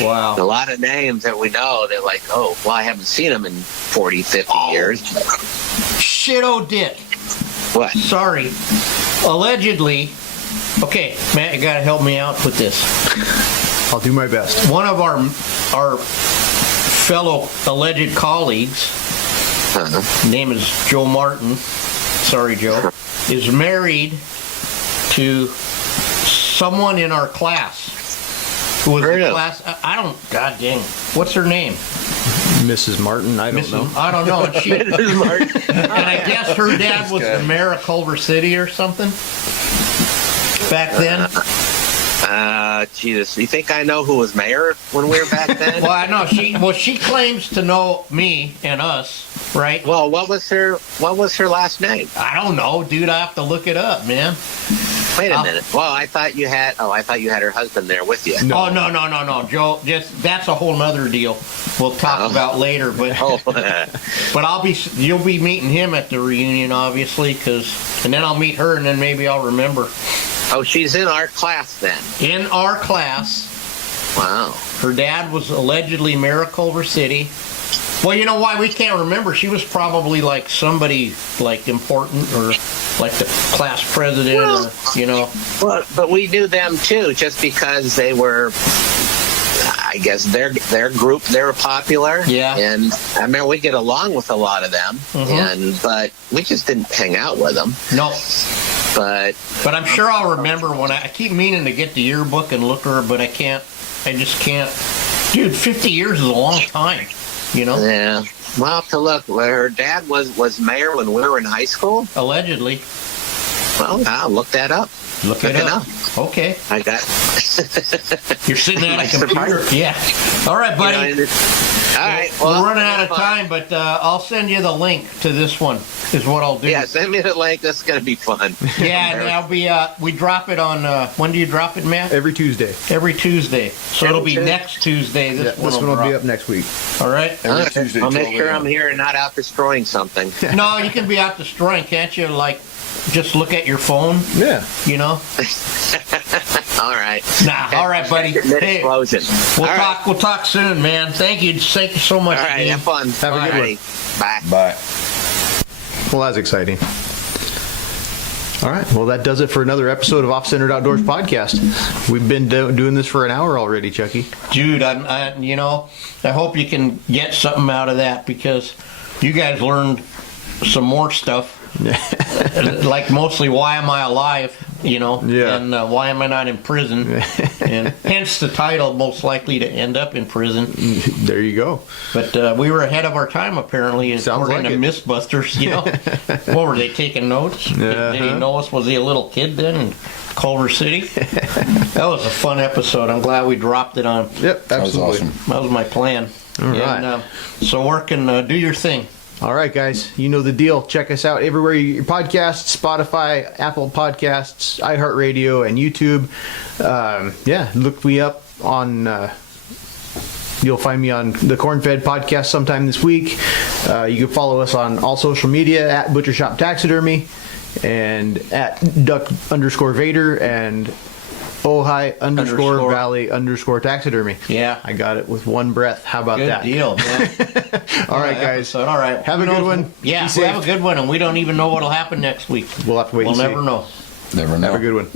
Wow. A lot of names that we know, they're like, oh, well, I haven't seen them in 40, 50 years. Shit, Dick. What? Sorry. Allegedly, okay, Matt, you got to help me out with this. I'll do my best. One of our fellow alleged colleagues, name is Joe Martin, sorry, Joe, is married to someone in our class. Who was in class? God dang. What's her name? Mrs. Martin? I don't know. I don't know. And Mrs. Martin. And I guess her dad was the mayor of Culver City or something back then. Jesus, you think I know who was mayor when we were back then? Well, I know she claims to know me and us, right? Well, what was her last name? I don't know, dude. I have to look it up, man. Wait a minute. Well, I thought you had her husband there with you. No. Oh, no, Joe. That's a whole nother deal. We'll talk about later, but you'll be meeting him at the reunion, obviously, and then I'll meet her, and then maybe I'll remember. Oh, she's in our class then. In our class. Wow. Her dad was allegedly mayor of Culver City. Well, you know why we can't remember? She was probably like somebody like important or like the class president Well, but we knew them too, just because they were, I guess their group, they were popular. Yeah. And I remember we get along with a lot of them, but we just didn't hang out with them. No. But I'm sure I'll remember when I keep meaning to get the yearbook and look her, but I can't. I just can't. Dude, 50 years is a long time, you know? yeah, well, to look, her dad was mayor when we were in high school. Allegedly. Well, I'll look that up. Look it up. Okay. I got. You're sitting at a Nice computer. surprise. Yeah. All right, buddy. You know, all right. Well, We're running out of time, but I'll send you the link to this one. Is what I'll do. Yeah, send me the link. That's gonna be fun. Yeah, and that'll be. We drop it on. When do you drop it, Matt? Every Tuesday. Every Tuesday. So it'll be next Tuesday. This This one will drop. be up next week. All right. Every Tuesday, I'll make 12 sure a.m. I'm here and not out destroying something. No, you can be out destroying, can't you? Like, just look at your phone. Yeah. You know. All right. Nah. All right, buddy. Hey, Explosion. we'll All talk. We'll talk soon, man. Thank you. Thank you so much. All right. Dean. Have fun. Have a good one. Alrighty. Bye. Bye. Well, that's exciting. All right. Well, that does it for another episode of Off-Centered Outdoors Podcast. We've been doing this for an hour already, Chucky. Dude, you know, I hope you can get something out of that because you guys learned some more stuff. Like mostly, why am I alive? You know, Yeah. and why am I not in prison? And hence the title, most likely to end up in prison. There you go. But we were ahead of our time, apparently, Sounds according like to it. Mythbusters. You know, what were they taking notes? Did he know us? Was he a little kid then in Culver City? That was a fun episode. I'm glad we dropped it on. Yep, That was absolutely. awesome. That was my plan. All right. And, so work and do your thing. All right, guys, you know the deal. Check us out everywhere you get your podcasts, Spotify, Apple Podcasts, iHeartRadio, and YouTube. Look me up on... you'll find me on the Corn-Fed Podcast sometime this week. You can follow us on all social media at Butcher Shop Taxidermy and at Duck_Vader and Ojai_Valley_Taxidermy. Yeah. I got it with one breath. How about Good that? deal, man. All right, guys. Episode. All right. Have a Who good knows? one. Yeah, Be we safe. have a good one, and we don't even know what'll happen next week. We'll have to wait We'll and see. never know. Never know. Have a good one.